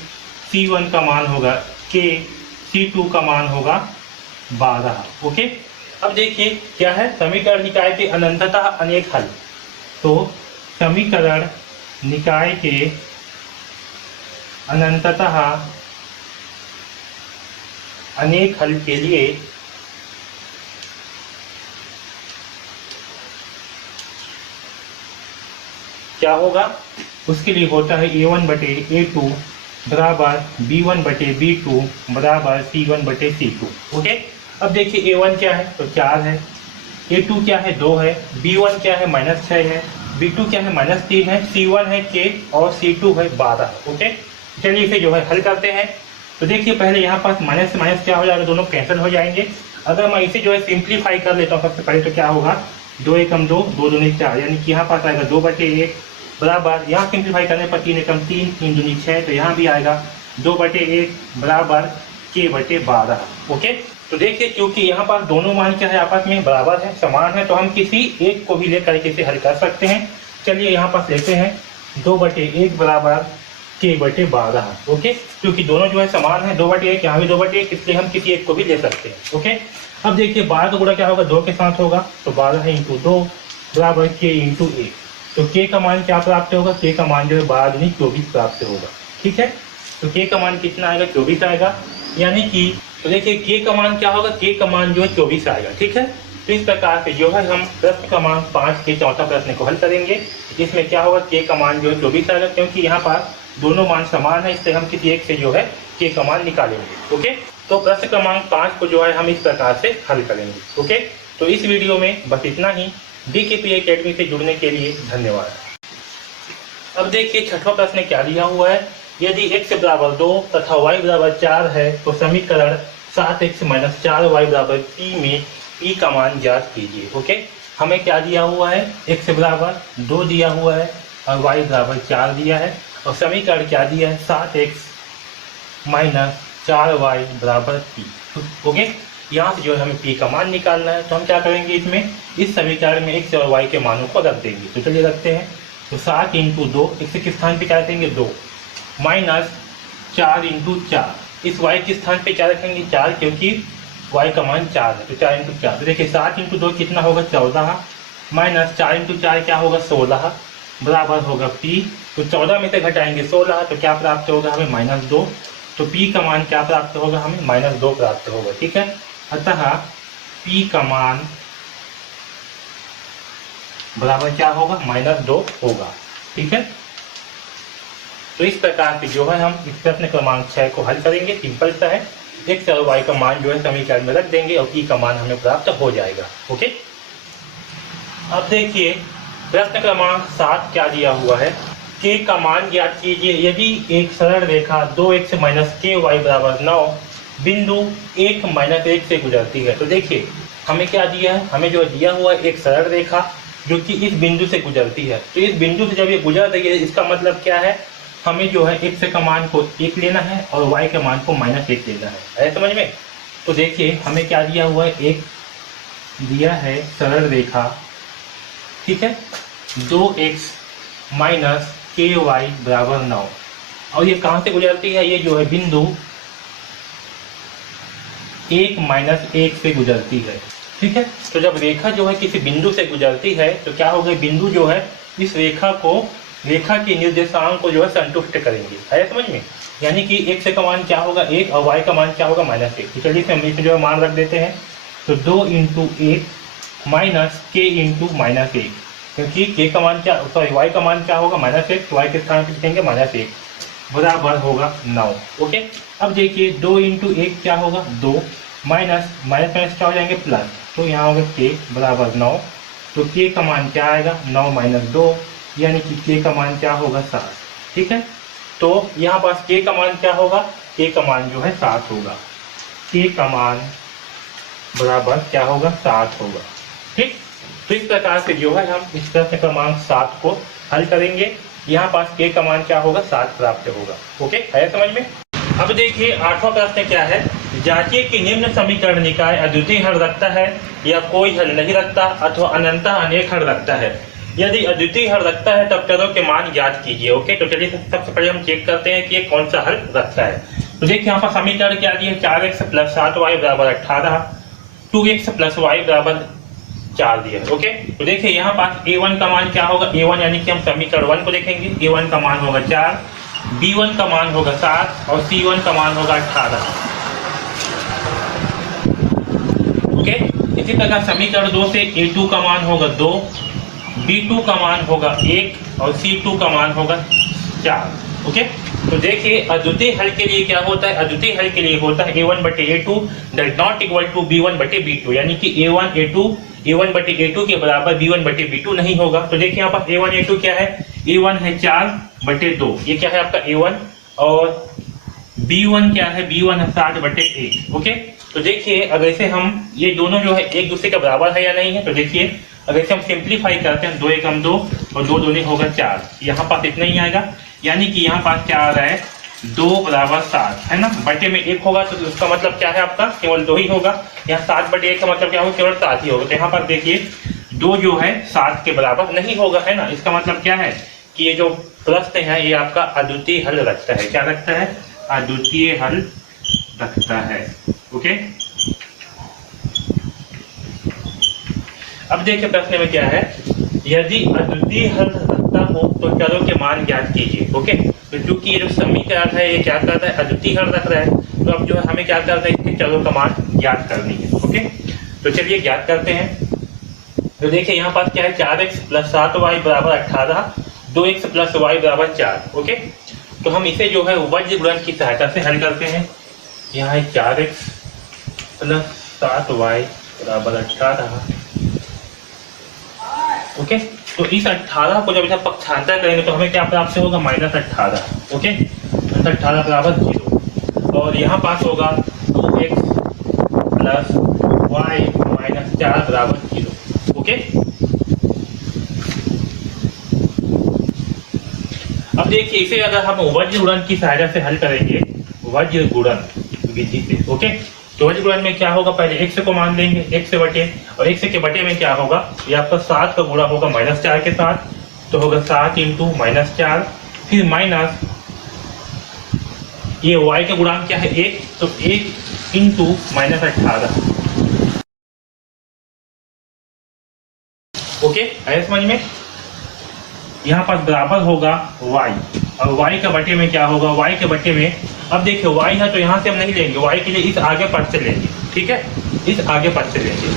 c1 का मान होगा k, c2 का मान होगा 12। ओके, अब देखिए क्या है, समीकरण निकाय के अनंततः अनेक हल। तो समीकरण निकाय के अनंततः अनेक हल के लिए क्या होगा, उसके लिए होता है a1/a2 बराबर B1 बटे B2 बराबर C1 बटे C2। ओके, अब देखिए A1 क्या है तो 4 है, A2 क्या है 2 है, B1 क्या है -6 है, B2 क्या है -3 है, C1 है K और C2 है 12। ओके, चलिए इसे जो है हल करते हैं। तो देखिए पहले यहाँ पास माइनस से माइनस क्या हो जाएगा, दोनों कैंसिल हो जाएंगे। अगर मैं इसे जो है सिंप्लीफाई कर लेता हूँ सबसे पहले तो क्या होगा, 2 एकम 2, 2 दूनी 4, यानी कि यहाँ पास आएगा 2 बटे 1 बराबर, यहाँ सिंप्लीफाई करने पर 3 एकम 3, 3 दूनी 6, तो यहाँ भी आएगा 2 बटे 1 बराबर K बटे 12। ओके, तो देखिए क्योंकि यहाँ पास दोनों मान क्या है आपस में बराबर है, समान है, तो हम किसी एक को भी लेकर के इसे हल कर सकते हैं। चलिए यहाँ पास लेते हैं 2 बटे 1 बराबर K बटे 12। ओके, क्योंकि दोनों जो है समान है, 2 बटे 1 यहाँ भी 2 बटे 1, इसलिए हम किसी एक को भी ले सकते हैं। ओके, अब देखिए 12 का गुणा क्या होगा, 2 के साथ होगा, तो 12 इंटू 2 बराबर K इंटू 1। तो K का मान क्या प्राप्त होगा, K का मान जो है 12 दूनी 24 प्राप्त होगा। ठीक है, तो K का मान कितना आएगा, 24 आएगा, यानी कि तो देखिए K का मान क्या होगा, K का मान जो है 24 आएगा। ठीक है, तो इस प्रकार से जो है हम प्रश्न क्रमांक 5 के चौथा प्रश्न को हल करेंगे। इसमें क्या होगा, K का मान जो है 24 आएगा, क्योंकि यहाँ पास दोनों मान समान है, इसलिए हम किसी एक से जो है K का मान निकालेंगे। ओके, तो प्रश्न क्रमांक 5 को जो है हम इस प्रकार से हल करेंगे। ओके, तो इस वीडियो में बस इतना ही। DKP एकेडमी से जुड़ने के लिए धन्यवाद। अब देखिए छठवां प्रश्न क्या दिया हुआ है, यदि x बराबर 2 तथा y बराबर 4 है तो समीकरण 7x - 4y बराबर p में p का मान ज्ञात कीजिए। ओके, हमें क्या दिया हुआ है, x बराबर 2 दिया हुआ है और y बराबर 4 दिया है, और समीकरण क्या दिया है, 7x - 4y बराबर p। ओके, यहाँ से जो है हमें p का मान निकालना है, तो हम क्या करेंगे, इसमें इस समीकरण में x और y के मानों को रख देंगे। तो चलिए रखते हैं, तो 7 इंटू 2, x के स्थान पे क्या रखेंगे 2, माइनस 4 इंटू 4, इस y के स्थान पे क्या रखेंगे 4, क्योंकि y का मान 4 है, तो 4 इंटू 4। तो देखिए 7 इंटू 2 कितना होगा 14, माइनस 4 इंटू 4 क्या होगा 16 बराबर होगा p। तो 14 में से घटाएंगे 16, तो क्या प्राप्त होगा हमें -2। तो p का मान क्या प्राप्त होगा हमें, -2 प्राप्त होगा। ठीक है, अतः p का मान बराबर क्या होगा, -2 होगा। ठीक है, तो इस प्रकार से जो है हम इस प्रश्न क्रमांक 6 को हल करेंगे। सिंपल सा है, x और y का मान जो है समीकरण में रख देंगे और p का मान हमें प्राप्त हो जाएगा। ओके, अब देखिए प्रश्न क्रमांक 7 क्या दिया हुआ है, k का मान ज्ञात कीजिए यदि एक सरल रेखा 2x - ky बराबर 9 बिंदु 1 - 1 से गुजरती है। तो देखिए हमें क्या दिया है, हमें जो दिया हुआ है एक सरल रेखा जो कि इस बिंदु से गुजरती है। तो इस बिंदु से जब ये गुजर रही है, इसका मतलब क्या है, हमें जो है x का मान को 1 लेना है और y के मान को -1 लेना है। है समझ में? तो देखिए हमें क्या दिया हुआ है, एक दिया है सरल रेखा, ठीक है, 2x - ky बराबर 9, और ये कहाँ से गुजरती है, ये जो है बिंदु 1 - 1 से गुजरती है। ठीक है, तो जब रेखा जो है किसी बिंदु से गुजरती है तो क्या होगा, बिंदु जो है इस रेखा के निर्देशांक को जो है संतुष्ट करेंगे। है समझ में? यानी कि x का मान क्या होगा 1 और y का मान क्या होगा -1। तो चलिए हम इसे जो है मान रख देते हैं, तो 2 इंटू 1 माइनस k इंटू -1, क्योंकि k का मान क्या, सॉरी y का मान क्या होगा -1, तो y के स्थान पर लिखेंगे -1 बराबर होगा 9। ओके, अब देखिए 2 इंटू 1 क्या होगा 2, माइनस माइनस क्या हो जाएंगे प्लस, तो यहाँ होगा k बराबर 9। तो k का मान क्या आएगा 9 - 2, यानी कि k का मान क्या होगा 7। ठीक है, तो यहाँ पास k का मान क्या होगा, k का मान जो है 7 होगा, k का मान बराबर क्या होगा 7 होगा। ठीक, तो इस प्रकार से जो है हम इस प्रश्न क्रमांक 7 को हल करेंगे। यहाँ पास k का मान क्या होगा 7 प्राप्त होगा। ओके, है समझ में? अब देखिए 8वां प्रश्न क्या है, जांचिए कि निम्न समीकरण निकाय अद्वितीय हल रखता है या कोई हल नहीं रखता अथवा अनंतः अनेक हल रखता है। यदि अद्वितीय हल रखता है तब चरों के मान ज्ञात कीजिए। ओके, तो चलिए सबसे पहले हम चेक करते हैं कि ये कौन सा हल रखता है। तो देखिए यहाँ पर समीकरण क्या दिया, 4x + 7y बराबर 18, 2x + y बराबर 4 दिया। ओके, तो देखिए यहाँ पास a1 का मान क्या होगा, a1 यानी कि हम समीकरण 1 को देखेंगे, a1 का मान होगा 4, b1 का मान होगा 7 और c1 का मान होगा 18। ओके, इसी प्रकार समीकरण 2 से a2 का मान होगा 2, b2 का मान होगा 1 और c2 का मान होगा 4। ओके, तो देखिए अद्वितीय हल के लिए क्या होता है, अद्वितीय हल के लिए होता है a1 बटे a2 does not equal to b1 बटे b2, यानी कि a1 बटे a2 के बराबर b1 बटे b2 नहीं होगा। तो देखिए यहाँ पर a1 a2 क्या है, a1 है 4 बटे 2, ये क्या है आपका a1, और b1 क्या है, b1 है 7 बटे 1। ओके, तो देखिए अगर इसे हम ये दोनों जो है एक दूसरे के बराबर है या नहीं है, तो देखिए अगर इसे हम सिंप्लीफाई करते हैं 2 एकम 2 और 2 दूनी होगा 4, यहाँ पास इतना ही आएगा, यानी कि यहाँ पास क्या आ रहा है 2 बराबर 7 है ना, बटे में 1 होगा तो उसका मतलब क्या है आपका केवल 2 ही होगा। यहाँ 7 बटे 1 का मतलब क्या होगा, केवल 7 ही होगा। तो यहाँ पर देखिए 2 जो है 7 के बराबर नहीं होगा है ना, इसका मतलब क्या है कि ये जो प्रश्न है ये आपका अद्वितीय हल रखता है। क्या रखता है, अद्वितीय हल रखता है। ओके, अब देखिए प्रश्न में क्या है, यदि अद्वितीय हल रखता हो तो चरों के मान ज्ञात कीजिए। ओके, तो चूंकि ये जो समीकरण है ये क्या करता है, अद्वितीय हल रख रहा है, तो अब जो है हमें क्या करना है, इसके चरों का मान ज्ञात करनी है। ओके, तो चलिए ज्ञात करते हैं। तो देखिए यहाँ पास क्या है, 4x प्लस 7y बराबर 18, 2x प्लस y बराबर 4। ओके, तो हम इसे जो है वज्र गुणन की सहायता से हल करते हैं। यहाँ है 4x प्लस 7y बराबर 18। ओके, तो इस 18 को जब इधर पक्षांतर करेंगे तो हमें क्या प्राप्त होगा, -18। ओके, -18 बराबर 0, और यहाँ पास होगा 2x प्लस y माइनस 4 बराबर 0। ओके, अब देखिए इसे अगर हम वज्र गुणन की सहायता से हल करेंगे, वज्र गुणन विधि से। ओके, तो वज्र गुणन में क्या होगा, पहले x को मान लेंगे, x बटे, और x के बटे में क्या होगा, ये आपका 7 का गुणा होगा -4 के साथ, तो होगा 7 इंटू -4, फिर माइनस ये y का गुणांक क्या है 1, तो 1 इंटू -18। ओके, आया समझ में। यहाँ पर बराबर होगा y, और y का बटे में क्या होगा, y के बटे में, अब देखिए y है तो यहाँ से हम नहीं लेंगे, y के लिए इस आगे पद से लेंगे। ठीक है, इस आगे पद से लेंगे।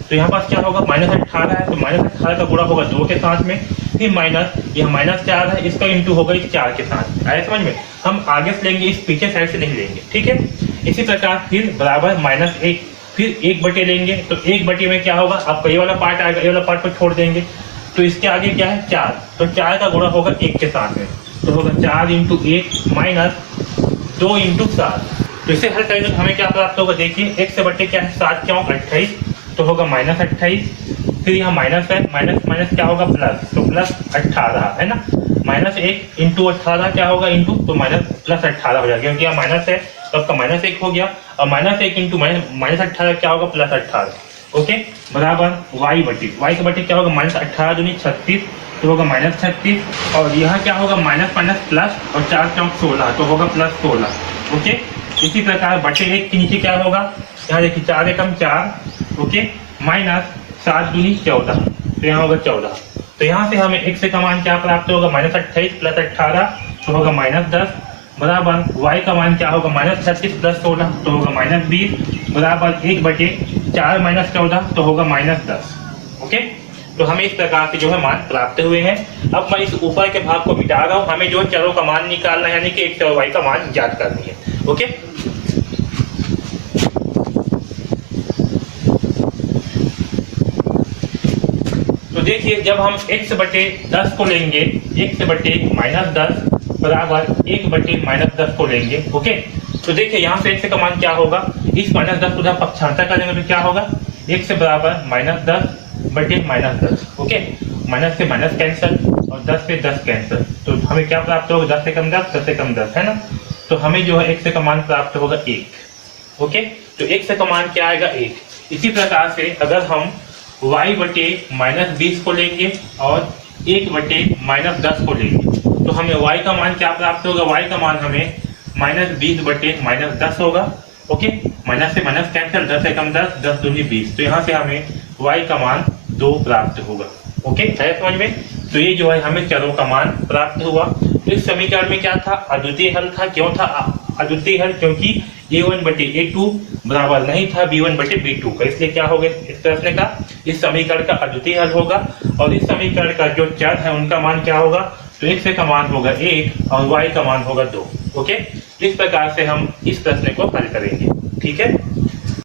तो यहाँ पास क्या होगा, -18 है, तो -18 का गुणा होगा 2 के साथ में, फिर माइनस, यह -4 है, इसका इंटू होगा इस 4 के साथ। आया समझ में, हम आगे से लेंगे, इस पीछे साइड से नहीं लेंगे। ठीक है, इसी प्रकार फिर बराबर -1, फिर 1 बटे लेंगे, तो 1 बटे में क्या होगा, आपका ये वाला पार्ट आएगा, ये वाला पार्ट को छोड़ देंगे, तो इसके आगे क्या है 4, तो 4 का गुणा होगा 1 के साथ में, तो होगा 4 इंटू 1 माइनस 2 इंटू 7। तो इसे हल करेंगे तो हमें क्या प्राप्त होगा, देखिए 1 से बटे क्या है 7 क्यों 28, तो होगा -28, फिर यहाँ माइनस है, माइनस माइनस क्या होगा प्लस, तो प्लस 18 है ना, -1 इंटू 18 क्या होगा इंटू, तो +18 हो जाएगा, क्योंकि यहाँ माइनस है तो आपका -1 हो गया, और -1 इंटू -18 क्या होगा +18। ओके, बराबर y बटे, y के बटे क्या होगा, -18 दूनी 36, तो होगा -36, और यहाँ क्या होगा माइनस माइनस प्लस, और 4 चौक 16, तो होगा +16। ओके, इसी प्रकार बटे 1 के नीचे क्या होगा, यहाँ देखिए 4 एकम 4, ओके, माइनस 7 दूनी 14, तो यहाँ होगा 14। तो यहाँ से हमें x का मान क्या प्राप्त होगा, -28 प्लस 18, तो होगा -10, बराबर y का मान क्या होगा, -36 प्लस 16, तो होगा -20, बराबर 1 बटे 4 माइनस 14, तो होगा -10। ओके, तो हमें इस प्रकार से जो है मान प्राप्त हुए हैं। अब मैं इस ऊपर के भाग को मिटा रहा हूँ, हमें जो चरों का मान निकालना है, यानी कि x और y का मान ज्ञात करनी है। ओके, तो देखिए जब हम x बटे 10 को लेंगे, x बटे -10 बराबर 1 बटे -10 को लेंगे। ओके, तो देखिए यहाँ से x का मान क्या होगा, इस -10 को जब पक्षांतर करेंगे तो क्या होगा, x बराबर -10 बटे -10। ओके, माइनस से माइनस कैंसिल, और 10 से 10 कैंसिल, तो हमें क्या प्राप्त होगा, 10 से कम 10, 10 से कम 10 है ना, तो हमें जो है x का मान प्राप्त होगा 1। ओके, तो x का मान क्या आएगा 1। इसी प्रकार से अगर हम y बटे -20 को लेंगे और 1 बटे -10 को लेंगे, तो हमें y का मान क्या प्राप्त होगा, y का मान हमें -20 बटे -10 होगा। ओके, माइनस से माइनस कैंसिल, 10 से कम 10, 10 दूनी 20, तो यहाँ से हमें y का मान 2 प्राप्त होगा। ओके, है समझ में। तो ये जो है हमें चरों का मान प्राप्त हुआ। तो इस समीकरण में क्या था, अद्वितीय हल था। क्यों था अद्वितीय हल, क्योंकि a1 बटे a2 बराबर नहीं था b1 बटे b2 का, इसलिए क्या होगा इस प्रश्न का, इस समीकरण का अद्वितीय हल होगा। और इस समीकरण का जो चर है उनका मान क्या होगा, तो x का मान होगा 1 और y का मान होगा 2। ओके, इस प्रकार से हम इस प्रश्न को हल करेंगे। ठीक है।